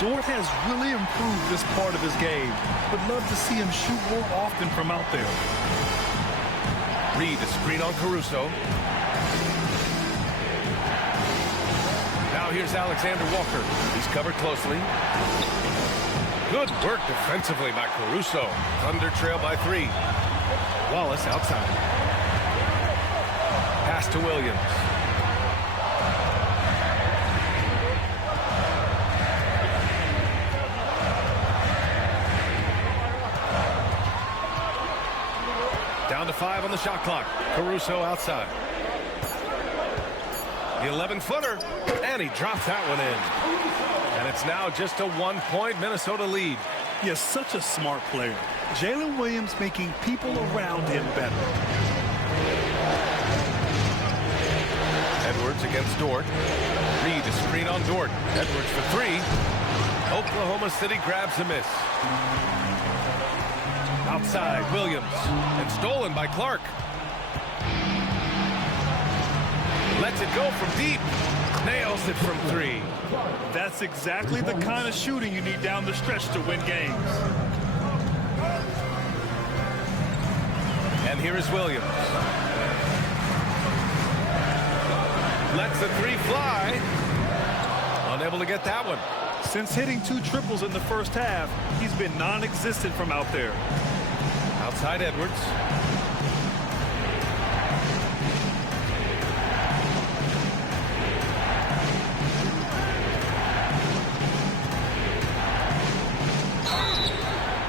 Dort has really improved this part of his game. Would love to see him shoot more often from out there. Reed, a screen on Caruso. Now here's Alexander Walker. He's covered closely. Good work defensively by Caruso. Thunder trail by 3. Wallace outside. Pass to Williams. Down to 5 on the shot clock. Caruso outside. The 11-footer, and he drops that one in. And it's now just a 1-point Minnesota lead. He is such a smart player. Jalen Williams making people around him better. Edwards against Dort. Reed, a screen on Dort. Edwards for 3. Oklahoma City grabs a miss. Outside, Williams. And stolen by Clark. Lets it go from deep. Nails it from 3. That's exactly the kind of shooting you need down the stretch to win games. And here is Williams. Lets the 3 fly. Unable to get that one. Since hitting 2 triples in the first half, he's been non-existent from out there. Outside Edwards.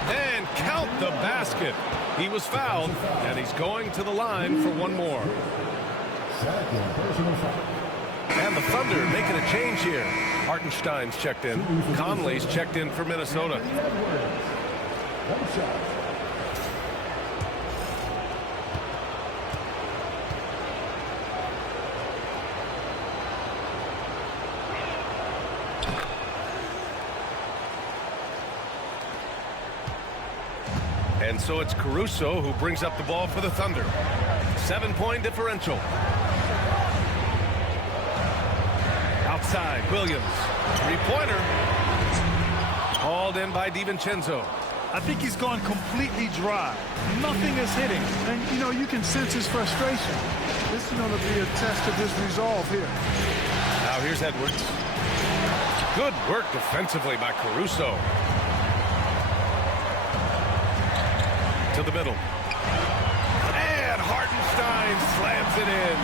And count the basket. He was fouled, and he's going to the line for 1 more. And the Thunder making a change here. Hartenstein's checked in. Conley's checked in for Minnesota. And so it's Caruso who brings up the ball for the Thunder. 7-point differential. Outside, Williams. 3-pointer. Hauled in by DiVincenzo. I think he's gone completely dry. Nothing is hitting. And, you know, you can sense his frustration. This is going to be a test of his resolve here. Now here's Edwards. Good work defensively by Caruso. To the middle. And Hartenstein slams it in.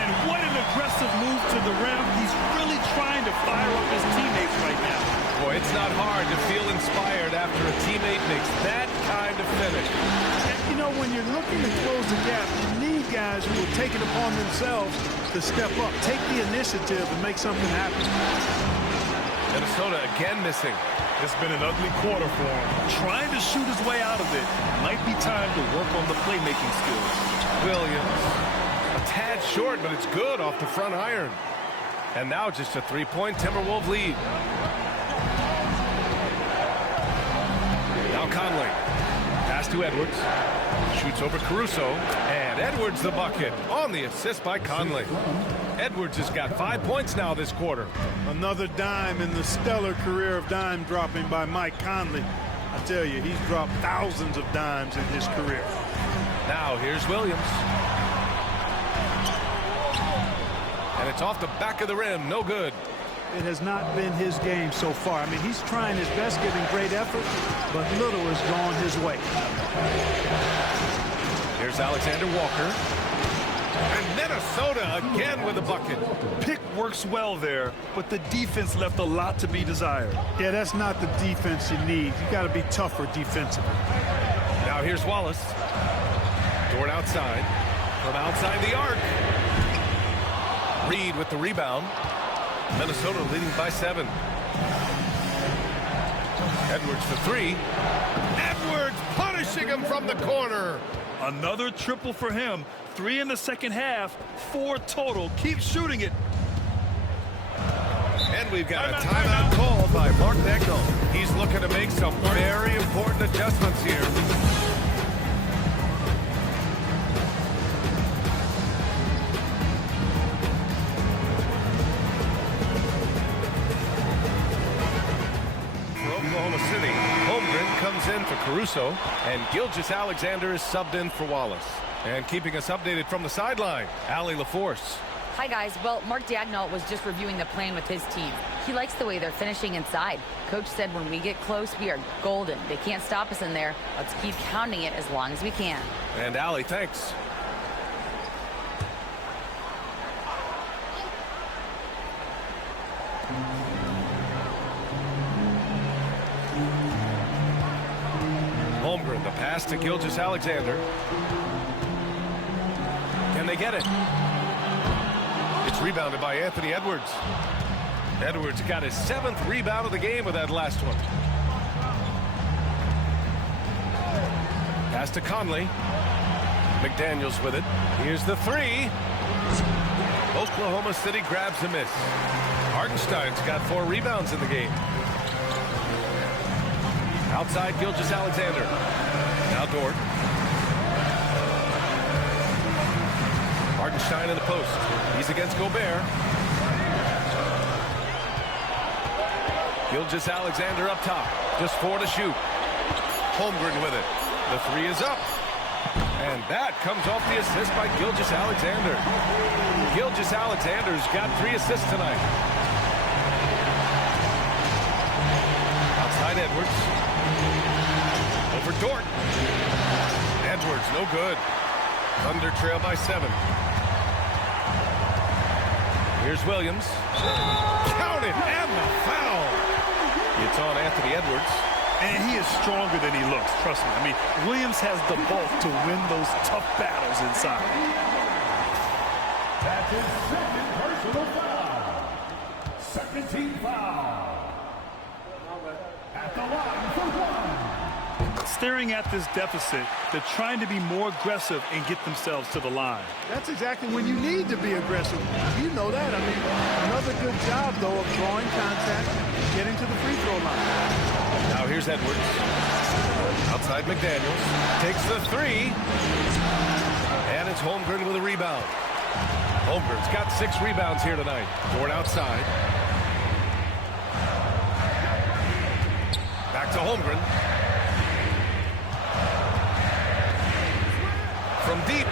And what an aggressive move to the rim. He's really trying to fire up his teammates right now. Boy, it's not hard to feel inspired after a teammate makes that kind of finish. And, you know, when you're looking to close the gap, you need guys who will take it upon themselves to step up, take the initiative, and make something happen. Minnesota again missing. It's been an ugly quarter for him. Trying to shoot his way out of it. Might be time to work on the playmaking skills. Williams. A tad short, but it's good off the front iron. And now just a 3-point Timberwolves lead. Now Conley. Pass to Edwards. Shoots over Caruso. And Edwards the bucket on the assist by Conley. Edwards has got 5 points now this quarter. Another dime in the stellar career of dime dropping by Mike Conley. I tell you, he's dropped thousands of dimes in his career. Now here's Williams. And it's off the back of the rim. No good. It has not been his game so far. I mean, he's trying his best, giving great effort, but little has gone his way. Here's Alexander Walker. And Minnesota again with a bucket. Pick works well there, but the defense left a lot to be desired. Yeah, that's not the defense you need. You got to be tougher defensively. Now here's Wallace. Dort outside. From outside the arc. Reed with the rebound. Minnesota leading by 7. Edwards for 3. Edwards punishing him from the corner. Another triple for him. 3 in the second half. 4 total. Keep shooting it. And we've got a timeout called by Mark Dagnall. He's looking to make some very important adjustments here. For Oklahoma City, Holmgren comes in for Caruso, and Gilgeous-Alexander is subbed in for Wallace. And keeping us updated from the sideline, Allie LaForce. Hi, guys. Well, Mark Dagnall was just reviewing the plan with his team. He likes the way they're finishing inside. Coach said when we get close, we are golden. They can't stop us in there. Let's keep counting it as long as we can. And Allie, thanks. Holmgren, the pass to Gilgeous-Alexander. Can they get it? It's rebounded by Anthony Edwards. Edwards got his 7th rebound of the game with that last one. Pass to Conley. McDaniels with it. Here's the 3. Oklahoma City grabs a miss. Hartenstein's got 4 rebounds in the game. Outside Gilgeous-Alexander. Now Dort. Hartenstein in the post. He's against Gobert. Gilgeous-Alexander up top. Just 4 to shoot. Holmgren with it. The 3 is up. And that comes off the assist by Gilgeous-Alexander. Gilgeous-Alexander's got 3 assists tonight. Outside Edwards. Over Dort. Edwards, no good. Thunder trail by 7. Here's Williams. Count it, and the foul. It's on Anthony Edwards. And he is stronger than he looks, trust me. I mean, Williams has the bulk to win those tough battles inside. That's his second personal foul. Second team foul. At the line for 1. Staring at this deficit, they're trying to be more aggressive and get themselves to the line. That's exactly when you need to be aggressive. You know that. I mean, another good job, though, of drawing contact, getting to the free throw line. Now here's Edwards. Outside McDaniels. Takes the 3. And it's Holmgren with a rebound. Holmgren's got 6 rebounds here tonight. Dort outside. Back to Holmgren. From deep.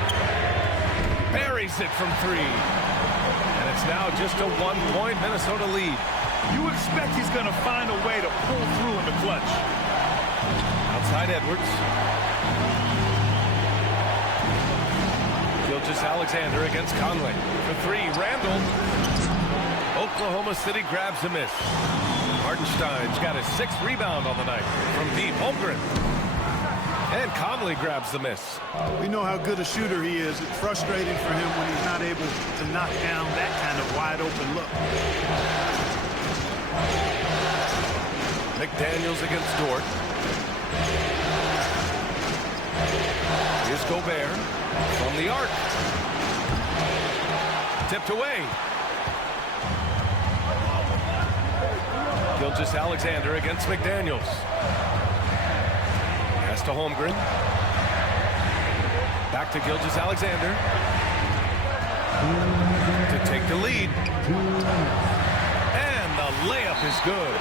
Buries it from 3. And it's now just a 1-point Minnesota lead. You expect he's going to find a way to pull through in the clutch. Outside Edwards. Gilgeous-Alexander against Conley. For 3, Randall. Oklahoma City grabs a miss. Hartenstein's got his 6th rebound on the night. From deep, Holmgren. And Conley grabs the miss. We know how good a shooter he is. It's frustrating for him when he's not able to knock down that kind of wide open look. McDaniels against Dort. Here's Gobert from the arc. Tipped away. Gilgeous-Alexander against McDaniels. Pass to Holmgren. Back to Gilgeous-Alexander. To take the lead. And the layup is good.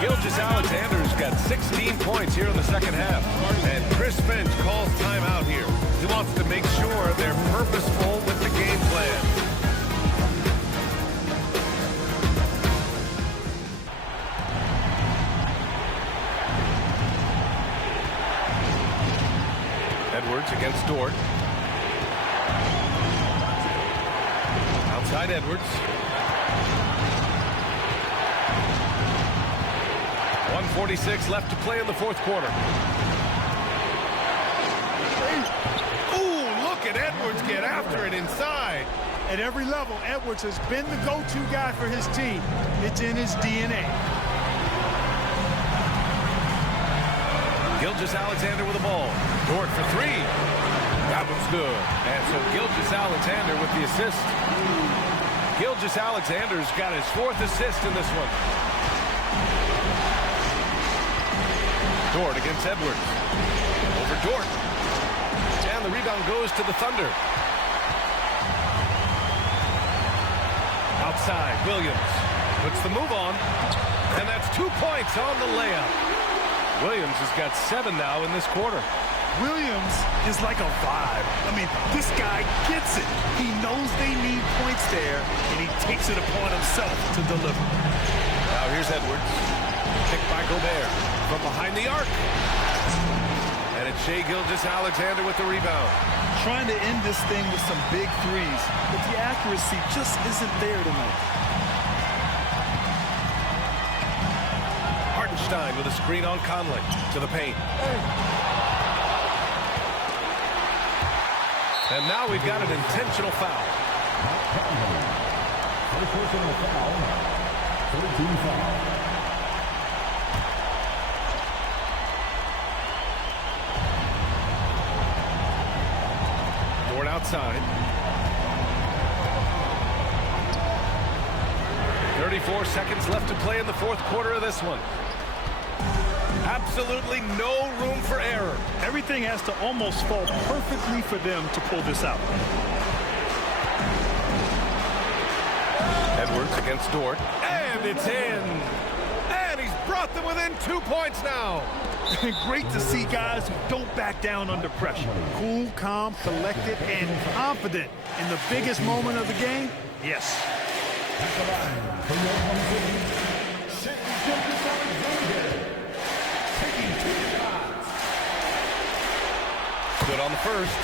Gilgeous-Alexander's got 16 points here in the second half. And Chris Finch calls timeout here. He wants to make sure they're purposeful with the game plan. Edwards against Dort. Outside Edwards. 1:46 left to play in the 4th quarter. Ooh, look at Edwards get after it inside. At every level, Edwards has been the go-to guy for his team. It's in his DNA. Gilgeous-Alexander with the ball. Dort for 3. That was good. And so Gilgeous-Alexander with the assist. Gilgeous-Alexander's got his 4th assist in this one. Dort against Edwards. Over Dort. And the rebound goes to the Thunder. Outside, Williams puts the move on. And that's 2 points on the layup. Williams has got 7 now in this quarter. Williams is like a vibe. I mean, this guy gets it. He knows they need points there, and he takes it upon himself to deliver. Now here's Edwards. Picked by Gobert from behind the arc. And it's Shai Gilgeous-Alexander with the rebound. Trying to end this thing with some big threes, but the accuracy just isn't there tonight. Hartenstein with a screen on Conley to the paint. And now we've got an intentional foul. First personal foul. 13 foul. Dort outside. 34 seconds left to play in the 4th quarter of this one. Absolutely no room for error. Everything has to almost fall perfectly for them to pull this out. Edwards against Dort. And it's in. And he's brought them within 2 points now. Great to see guys who don't back down under pressure. Cool, calm, collected, and confident in the biggest moment of the game. Yes. At the line, for your home team, Shai Gilgeous-Alexander. Taking 2 shots. Good on the first.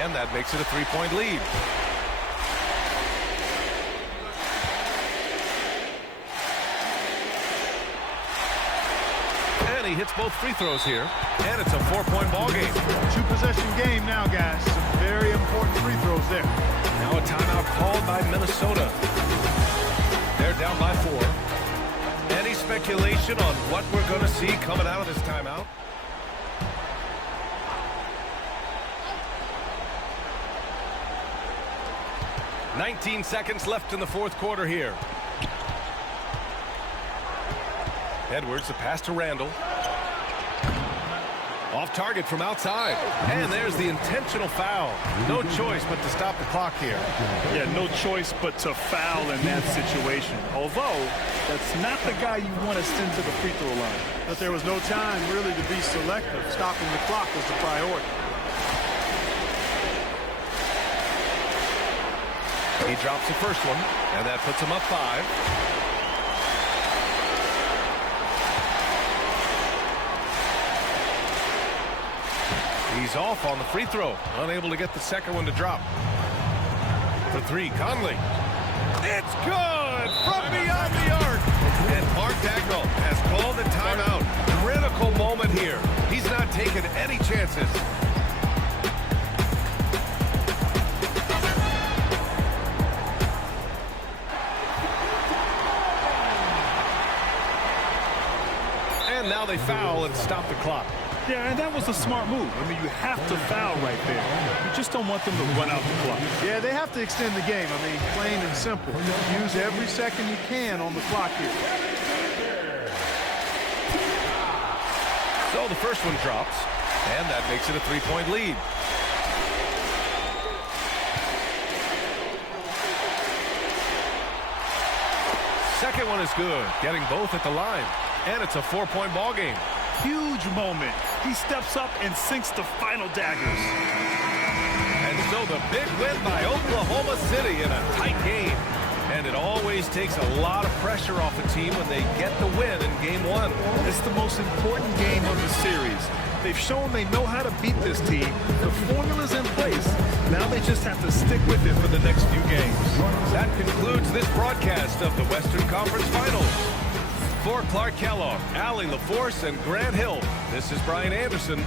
And that makes it a 3-point lead. And he hits both free throws here. And it's a 4-point ball game. 2-possession game now, guys. Some very important free throws there. Now a timeout called by Minnesota. They're down by 4. Any speculation on what we're going to see coming out of this timeout? "19 seconds left in the 4th quarter here. Edwards, a pass to Randall. Off target from outside. And there's the intentional foul. No choice but to stop the clock here. Yeah, no choice but to foul in that situation. Although, that's not the guy you want to send to the free throw line. But there was no time really to be selective. Stopping the clock was the priority. He drops the first one, and that puts him up 5. He's off on the free throw, unable to get the second one to drop. For 3, Conley. It's good from beyond the arc. And Mark Dagnall has called the timeout. Critical moment here. He's not taking any chances. And now they foul and stop the clock. Yeah, and that was a smart move. I mean, you have to foul right there. You just don't want them to run out the clock. Yeah, they have to extend the game. I mean, plain and simple. Use every second you can on the clock here. So the first one drops, and that makes it a 3-point lead. Second one is good, getting both at the line. And it's a 4-point ball game. Huge moment. He steps up and sinks the final daggers. And so the big win by Oklahoma City in a tight game. And it always takes a lot of pressure off a team when they get the win in Game 1. It's the most important game of the series. They've shown they know how to beat this team. The formula's in place. Now they just have to stick with it for the next few games. That concludes this broadcast of the Western Conference Finals. For Clark Kellogg, Allie LaForce, and Grant Hill, this is Brian Anderson.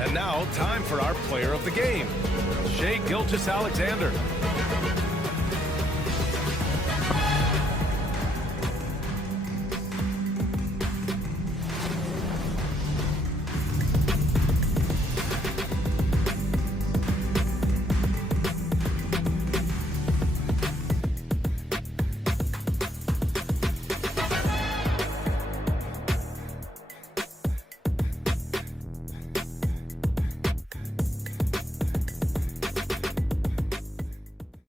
And now, time for our player of the game, Shai Gilgeous-Alexander.